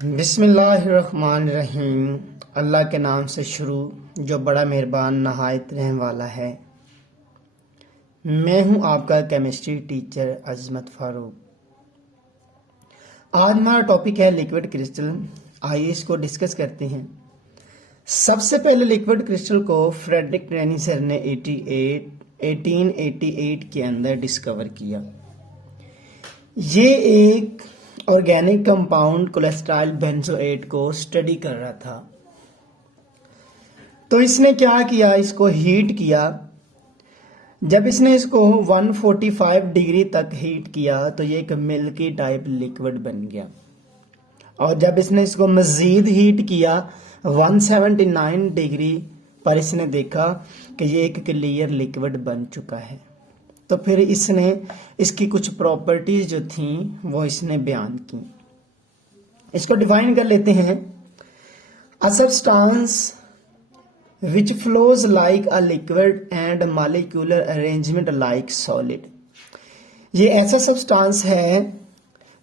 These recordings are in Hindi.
बिस्मिल्लाहिर्रहमानिर्रहीम। अल्लाह के नाम से शुरू जो बड़ा मेहरबान नहायत रहने वाला है। मैं हूं आपका केमिस्ट्री टीचर अजमत फारूक। आज हमारा टॉपिक है लिक्विड क्रिस्टल। आइए इसको डिस्कस करते हैं। सबसे पहले लिक्विड क्रिस्टल को फ्रेडरिक रेनी सर ने 1888 के अंदर डिस्कवर किया। ये एक ऑर्गेनिक कंपाउंड कोलेस्ट्रॉल बेंजोएट को स्टडी कर रहा था। तो इसने क्या किया, इसको हीट किया। जब इसने इसको 145 डिग्री तक हीट किया तो ये एक मिल्की टाइप लिक्विड बन गया। और जब इसने इसको मजीद हीट किया 179 डिग्री पर इसने देखा कि ये एक क्लियर लिक्विड बन चुका है। तो फिर इसने इसकी कुछ प्रॉपर्टीज जो थी वो इसने बयान की। इसको डिफाइन कर लेते हैं। A substance which flows like a liquid and molecular arrangement like solid. ये ऐसा सब्सटेंस है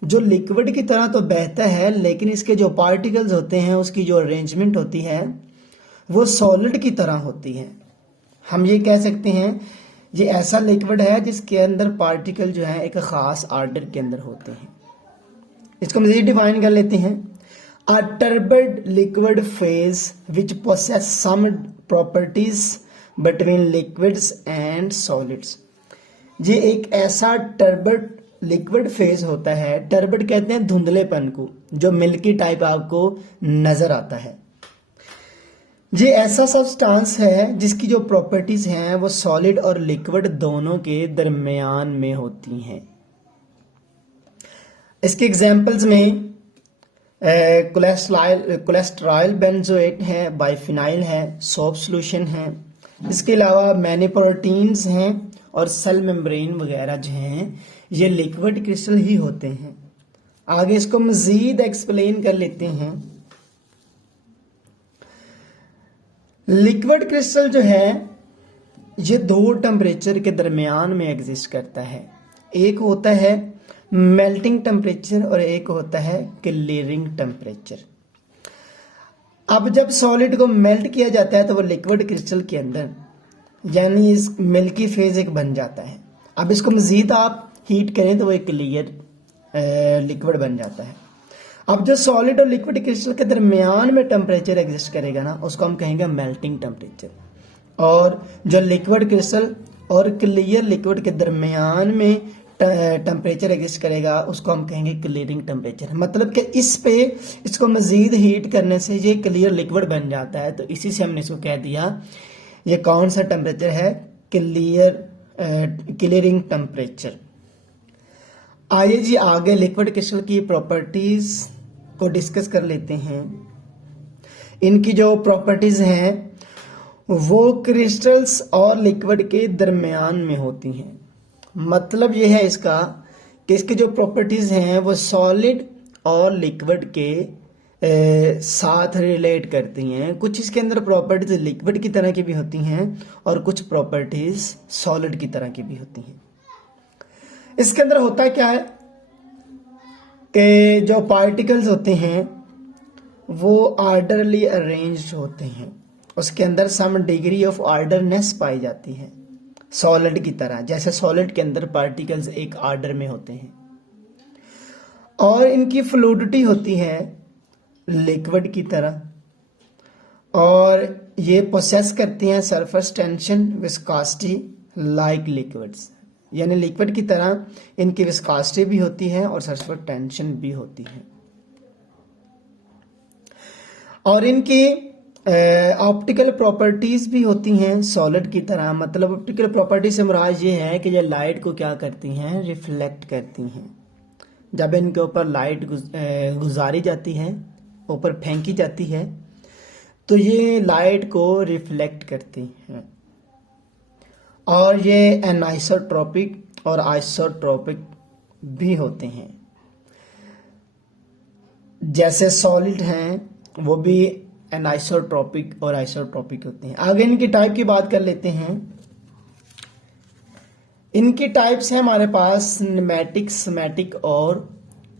जो लिक्विड की तरह तो बहता है, लेकिन इसके जो पार्टिकल्स होते हैं उसकी जो अरेंजमेंट होती है वो सॉलिड की तरह होती है। हम ये कह सकते हैं ये ऐसा लिक्विड है जिसके अंदर पार्टिकल जो है एक खास ऑर्डर के अंदर होते हैं। इसको मज़ीद डिफाइन कर लेते हैं। A turbid liquid phase which possess some properties between liquids and solids. ये एक ऐसा टर्बिड लिक्विड फेज होता है। टर्बिड कहते हैं धुंधलेपन को, जो मिल्की टाइप आपको नजर आता है। ये ऐसा सब्सटेंस है जिसकी जो प्रॉपर्टीज हैं वो सॉलिड और लिक्विड दोनों के दरमियान में होती हैं। इसके एग्जांपल्स में कोलेस्ट्रॉल बेंजोएट है, बाइफिनाइल है, सोप सॉल्यूशन है। इसके अलावा मैनी प्रोटीन्स हैं और सेल मेम्ब्रेन वगैरह जो हैं ये लिक्विड क्रिस्टल ही होते हैं। आगे इसको मजीद एक्सप्लेन कर लेते हैं। लिक्विड क्रिस्टल जो है ये दो टेम्परेचर के दरमियान में एग्जिस्ट करता है। एक होता है मेल्टिंग टेम्परेचर और एक होता है क्लियरिंग टेम्परेचर। अब जब सॉलिड को मेल्ट किया जाता है तो वो लिक्विड क्रिस्टल के अंदर यानी इस मिल्की फेज एक बन जाता है। अब इसको मजीद आप हीट करें तो वो एक क्लियर लिक्विड बन जाता है। अब जो सॉलिड और लिक्विड क्रिस्टल के दरमियान में टेम्परेचर एग्जिस्ट करेगा ना उसको हम कहेंगे मेल्टिंग टेम्परेचर। और जो लिक्विड क्रिस्टल और क्लियर लिक्विड के दरमियान में टेम्परेचर एग्जिस्ट करेगा उसको हम कहेंगे क्लियरिंग टेम्परेचर। मतलब कि इसको मजीद हीट करने से ये क्लियर लिक्विड बन जाता है। तो इसी से हमने इसको कह दिया ये कौन सा टेम्परेचर है, क्लियरिंग टेम्परेचर। आइए जी आगे लिक्विड क्रिस्टल की प्रॉपर्टीज को डिस्कस कर लेते हैं। इनकी जो प्रॉपर्टीज हैं वो क्रिस्टल्स और लिक्विड के दरमियान में होती हैं। मतलब ये है इसका कि इसकी जो प्रॉपर्टीज हैं वो सॉलिड और लिक्विड के साथ रिलेट करती हैं। कुछ इसके अंदर प्रॉपर्टीज लिक्विड की तरह की भी होती हैं और कुछ प्रॉपर्टीज सॉलिड की तरह की भी होती हैं। इसके अंदर होता क्या है कि जो पार्टिकल्स होते हैं वो ऑर्डरली अरेंज्ड होते हैं। उसके अंदर सम डिग्री ऑफ ऑर्डरनेस पाई जाती है सॉलिड की तरह। जैसे सॉलिड के अंदर पार्टिकल्स एक ऑर्डर में होते हैं और इनकी फ्लूइडिटी होती है लिक्विड की तरह। और ये पोसेस करती हैं surface tension viscosity like liquids. यानी लिक्विड की तरह इनकी विस्कोसिटी भी होती है और सरफेस टेंशन भी होती है। और इनकी ऑप्टिकल प्रॉपर्टीज भी होती हैं सॉलिड की तरह। मतलब ऑप्टिकल प्रॉपर्टी से मुराद ये है कि ये लाइट को क्या करती हैं, रिफ्लेक्ट करती हैं। जब इनके ऊपर लाइट गुजारी जाती है, ऊपर फेंकी जाती है, तो ये लाइट को रिफ्लेक्ट करती हैं। और ये एनाइसोट्रोपिक और आइसोट्रोपिक भी होते हैं। जैसे सॉलिड हैं वो भी एनाइसोट्रोपिक और आइसोट्रोपिक होते हैं। आगे इनकी टाइप की बात कर लेते हैं। इनकी टाइप्स हैं हमारे पास न्यूमेटिक, सिमेटिक और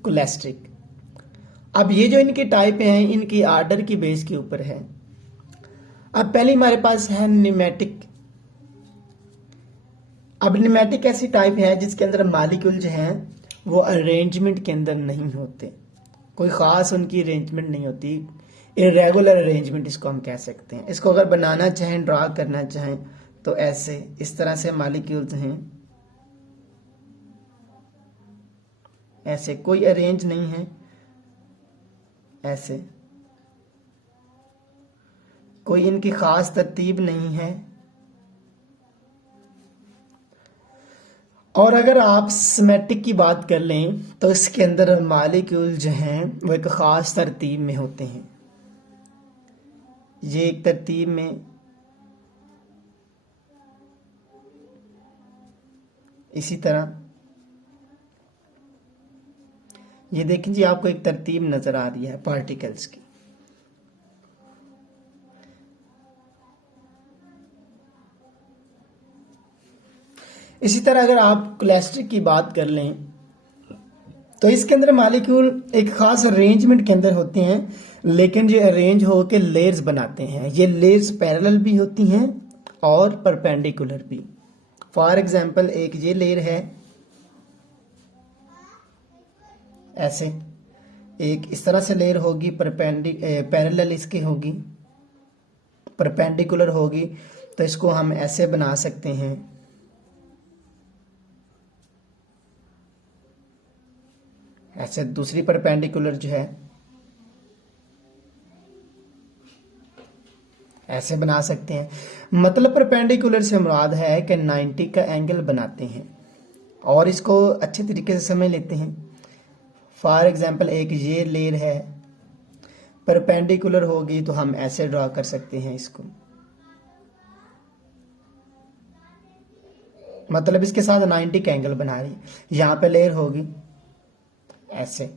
कोलेस्ट्रिक। अब ये जो इनके टाइप हैं इनकी आर्डर की बेस के ऊपर है। अब पहले हमारे पास है न्यूमेटिक। अब न्यूमेटिक ऐसी टाइप है जिसके अंदर मालिक्यूल जो हैं वो अरेंजमेंट के अंदर नहीं होते, कोई ख़ास उनकी अरेंजमेंट नहीं होती, इरेगुलर अरेंजमेंट इसको हम कह सकते हैं। इसको अगर बनाना चाहें, ड्रा करना चाहें तो ऐसे इस तरह से मालिक्यूल्स हैं, ऐसे कोई अरेंज नहीं है, ऐसे कोई इनकी खास तरतीब नहीं है। और अगर आप सिमेट्रिक की बात कर लें तो इसके अंदर मालिक्यूल जो हैं वो एक ख़ास तरतीब में होते हैं। ये एक तरतीब में इसी तरह ये देखें जी, आपको एक तरतीब नज़र आ रही है पार्टिकल्स की। इसी तरह अगर आप क्लस्टर की बात कर लें तो इसके अंदर मालिक्यूल एक खास अरेंजमेंट के अंदर होते हैं, लेकिन ये अरेंज होकर लेयर्स बनाते हैं। ये लेयर्स पैरेलल भी होती हैं और परपेंडिकुलर भी। फॉर एग्जांपल एक ये लेयर है, ऐसे एक इस तरह से लेयर होगी, पैरेलल इसकी होगी, परपेंडिकुलर होगी, तो इसको हम ऐसे बना सकते हैं। ऐसे दूसरी परपेंडिकुलर जो है ऐसे बना सकते हैं। मतलब परपेंडिकुलर से मुराद है कि 90 का एंगल बनाते हैं और इसको अच्छे तरीके से समझ लेते हैं। फॉर एग्जांपल एक ये लेयर है, परपेंडिकुलर होगी तो हम ऐसे ड्रा कर सकते हैं इसको, मतलब इसके साथ 90 का एंगल बना रही है। यहां पे लेयर होगी ऐसे,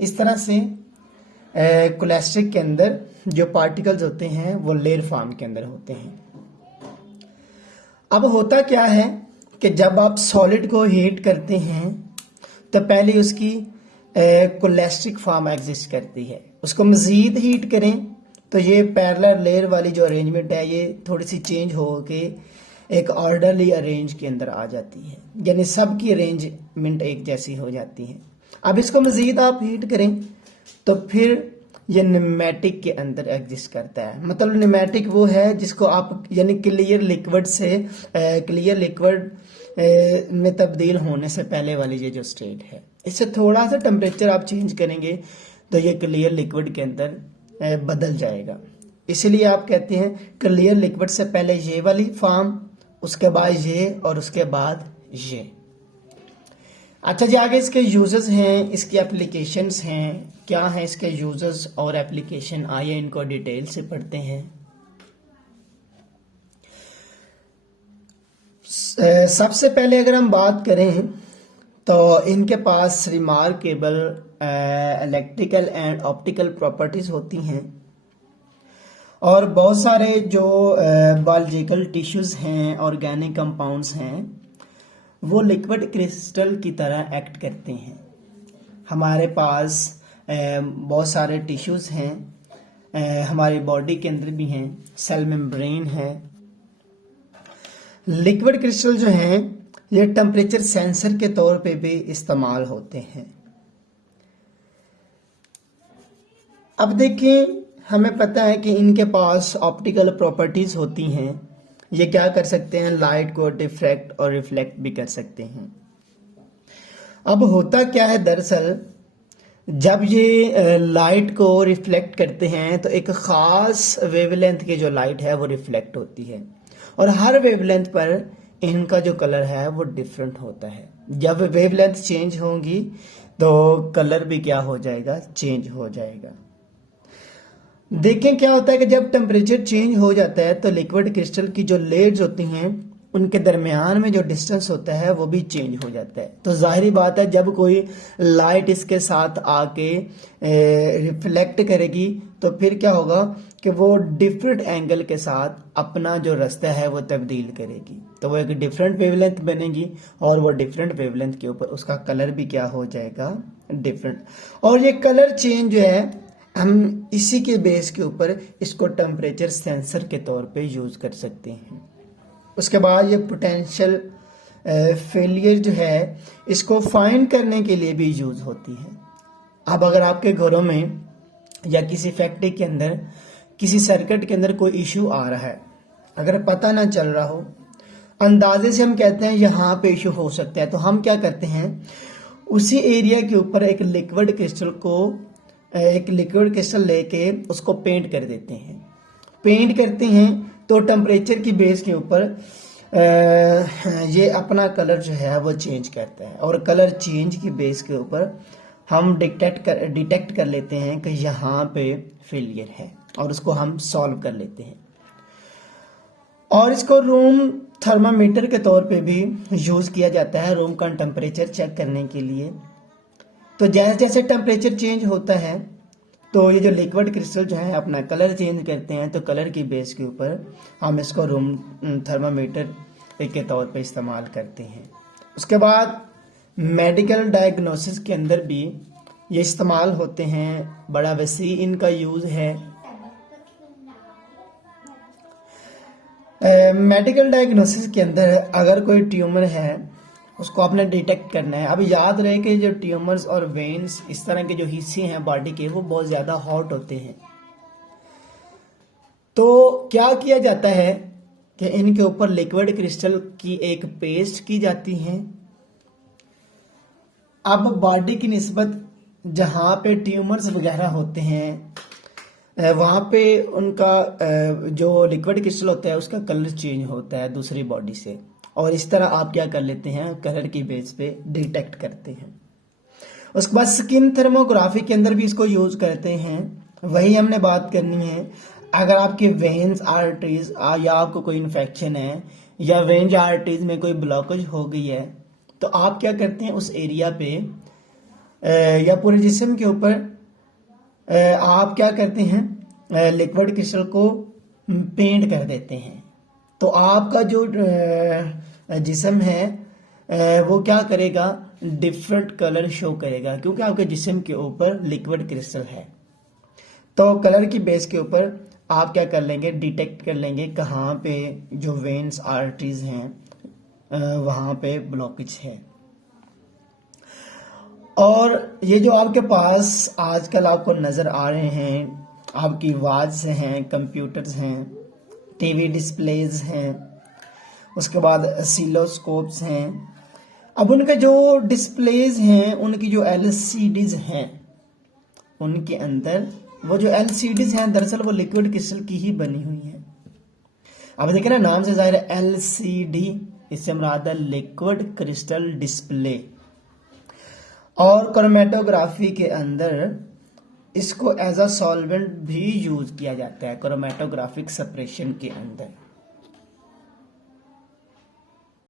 इस तरह से क्लस्टर के अंदर जो पार्टिकल्स होते हैं वो लेयर फॉर्म के अंदर होते हैं। अब होता क्या है कि जब आप सॉलिड को हीट करते हैं तो पहले उसकी कोलेस्ट्रिक फॉर्म एग्जिस्ट करती है, उसको मज़ीद हीट करें तो ये पैरेलल लेयर वाली जो अरेंजमेंट है ये थोड़ी सी चेंज हो के एक ऑर्डरली अरेंज के अंदर आ जाती है, यानी सबकी अरेंजमेंट एक जैसी हो जाती है। अब इसको मज़ीद आप हीट करें तो फिर ये न्यूमेटिक के अंदर एग्जिस्ट करता है। मतलब न्यूमेटिक वो है जिसको आप यानी क्लियर लिक्विड से क्लियर लिक्विड में तब्दील होने से पहले वाली ये जो स्टेट है, इससे थोड़ा सा टेम्परेचर आप चेंज करेंगे तो ये क्लियर लिक्विड के अंदर बदल जाएगा। इसलिए आप कहते हैं क्लियर लिक्विड से पहले ये वाली फॉर्म, उसके बाद ये और उसके बाद ये। अच्छा जी, आगे इसके यूजर्स हैं, इसकी एप्लीकेशंस हैं, क्या हैं इसके यूजर्स और एप्लीकेशन, आइए इनको डिटेल से पढ़ते हैं। सबसे पहले अगर हम बात करें तो इनके पास remarkable electrical and optical properties होती हैं और बहुत सारे जो बायोलॉजिकल टिश्यूज हैं, ऑर्गेनिक कंपाउंड्स हैं, वो लिक्विड क्रिस्टल की तरह एक्ट करते हैं। हमारे पास बहुत सारे टिश्यूज हैं, हमारी बॉडी के अंदर भी हैं, सेल मेम्ब्रेन है। लिक्विड क्रिस्टल जो हैं ये टेम्परेचर सेंसर के तौर पे भी इस्तेमाल होते हैं। अब देखिए, हमें पता है कि इनके पास ऑप्टिकल प्रॉपर्टीज होती हैं। ये क्या कर सकते हैं, लाइट को डिफ्रैक्ट और रिफ्लेक्ट भी कर सकते हैं। अब होता क्या है, दरअसल जब ये लाइट को रिफ्लेक्ट करते हैं तो एक ख़ास वेवलेंथ की जो लाइट है वो रिफ्लेक्ट होती है और हर वेवलेंथ पर इनका जो कलर है वो डिफरेंट होता है। जब वेवलेंथ चेंज होगी तो कलर भी क्या हो जाएगा, चेंज हो जाएगा। देखें क्या होता है कि जब टेम्परेचर चेंज हो जाता है तो लिक्विड क्रिस्टल की जो लेयर्स होती हैं उनके दरमियान में जो डिस्टेंस होता है वो भी चेंज हो जाता है। तो जाहिर बात है जब कोई लाइट इसके साथ आके रिफ्लेक्ट करेगी तो फिर क्या होगा कि वो डिफरेंट एंगल के साथ अपना जो रास्ता है वो तब्दील करेगी, तो वो एक डिफरेंट वेवलेंथ बनेगी और वो डिफरेंट वेवलेंथ के ऊपर उसका कलर भी क्या हो जाएगा, डिफरेंट। और ये कलर चेंज जो है हम इसी के बेस के ऊपर इसको टेम्परेचर सेंसर के तौर पे यूज़ कर सकते हैं। उसके बाद ये पोटेंशियल फेलियर जो है इसको फाइंड करने के लिए भी यूज़ होती है। अब अगर आपके घरों में या किसी फैक्ट्री के अंदर किसी सर्किट के अंदर कोई इशू आ रहा है, अगर पता ना चल रहा हो, अंदाजे से हम कहते हैं यहाँ पे इशू हो सकता है, तो हम क्या करते हैं उसी एरिया के ऊपर एक लिक्विड क्रिस्टल लेके उसको पेंट कर देते हैं। पेंट करते हैं तो टेम्परेचर की बेस के ऊपर ये अपना कलर जो है वो चेंज करता है, और कलर चेंज की बेस के ऊपर हम डिटेक्ट कर लेते हैं कि यहाँ पे फेलियर है और उसको हम सॉल्व कर लेते हैं। और इसको रूम थर्मामीटर के तौर पे भी यूज़ किया जाता है रूम का टेम्परेचर चेक करने के लिए। तो जैसे जैसे टेम्परेचर चेंज होता है तो ये जो लिक्विड क्रिस्टल जो है अपना कलर चेंज करते हैं, तो कलर की बेस के ऊपर हम इसको रूम थर्मामीटर के तौर पे इस्तेमाल करते हैं। उसके बाद मेडिकल डायग्नोसिस के अंदर भी ये इस्तेमाल होते हैं, बड़ा वसी इनका यूज़ है। मेडिकल डायग्नोसिस के अंदर अगर कोई ट्यूमर है उसको आपने डिटेक्ट करना है। अब याद रहे कि जो ट्यूमर्स और वेन्स इस तरह के जो हिस्से हैं बॉडी के वो बहुत ज़्यादा हॉट होते हैं, तो क्या किया जाता है कि इनके ऊपर लिक्विड क्रिस्टल की एक पेस्ट की जाती है। अब बॉडी की निस्बत जहाँ पे ट्यूमर्स वगैरह होते हैं वहाँ पे उनका जो लिक्विड क्रिस्टल होता है उसका कलर चेंज होता है दूसरी बॉडी से, और इस तरह आप क्या कर लेते हैं कलर की बेस पे डिटेक्ट करते हैं। उसके बाद स्किन थर्मोग्राफी के अंदर भी इसको यूज करते हैं। वही हमने बात करनी है, अगर आपके वेन्स आर्टरीज या आपको कोई इन्फेक्शन है या वेन्स आर्टरीज में कोई ब्लॉकेज हो गई है, तो आप क्या करते हैं उस एरिया पे या पूरे जिस्म के ऊपर आप क्या करते हैं लिक्विड क्रिस्टल को पेंट कर देते हैं। तो आपका जो जिस्म है वो क्या करेगा, डिफरेंट कलर शो करेगा, क्योंकि आपके जिस्म के ऊपर लिक्विड क्रिस्टल है। तो कलर की बेस के ऊपर आप क्या कर लेंगे, डिटेक्ट कर लेंगे कहाँ पे जो वेन्स आर्टरीज हैं वहाँ पे ब्लॉकेज है। और ये जो आपके पास आजकल आपको नज़र आ रहे हैं, आपकी वॉच हैं, कंप्यूटर्स हैं, टीवी डिस्प्लेज हैं, उसके बाद सीलोस्कोप्स हैं। अब उनके जो डिस्प्लेज हैं, उनकी जो एलसीडीज हैं, उनके अंदर वो जो एलसीडीज हैं दरअसल वो लिक्विड क्रिस्टल की ही बनी हुई हैं। अब देखिए ना नाम से जाहिर है एलसीडी, इससे मुराद है लिक्विड क्रिस्टल डिस्प्ले। और क्रोमेटोग्राफी के अंदर इसको एज अ सॉल्वेंट भी यूज किया जाता है क्रोमेटोग्राफिक सेपरेशन के अंदर।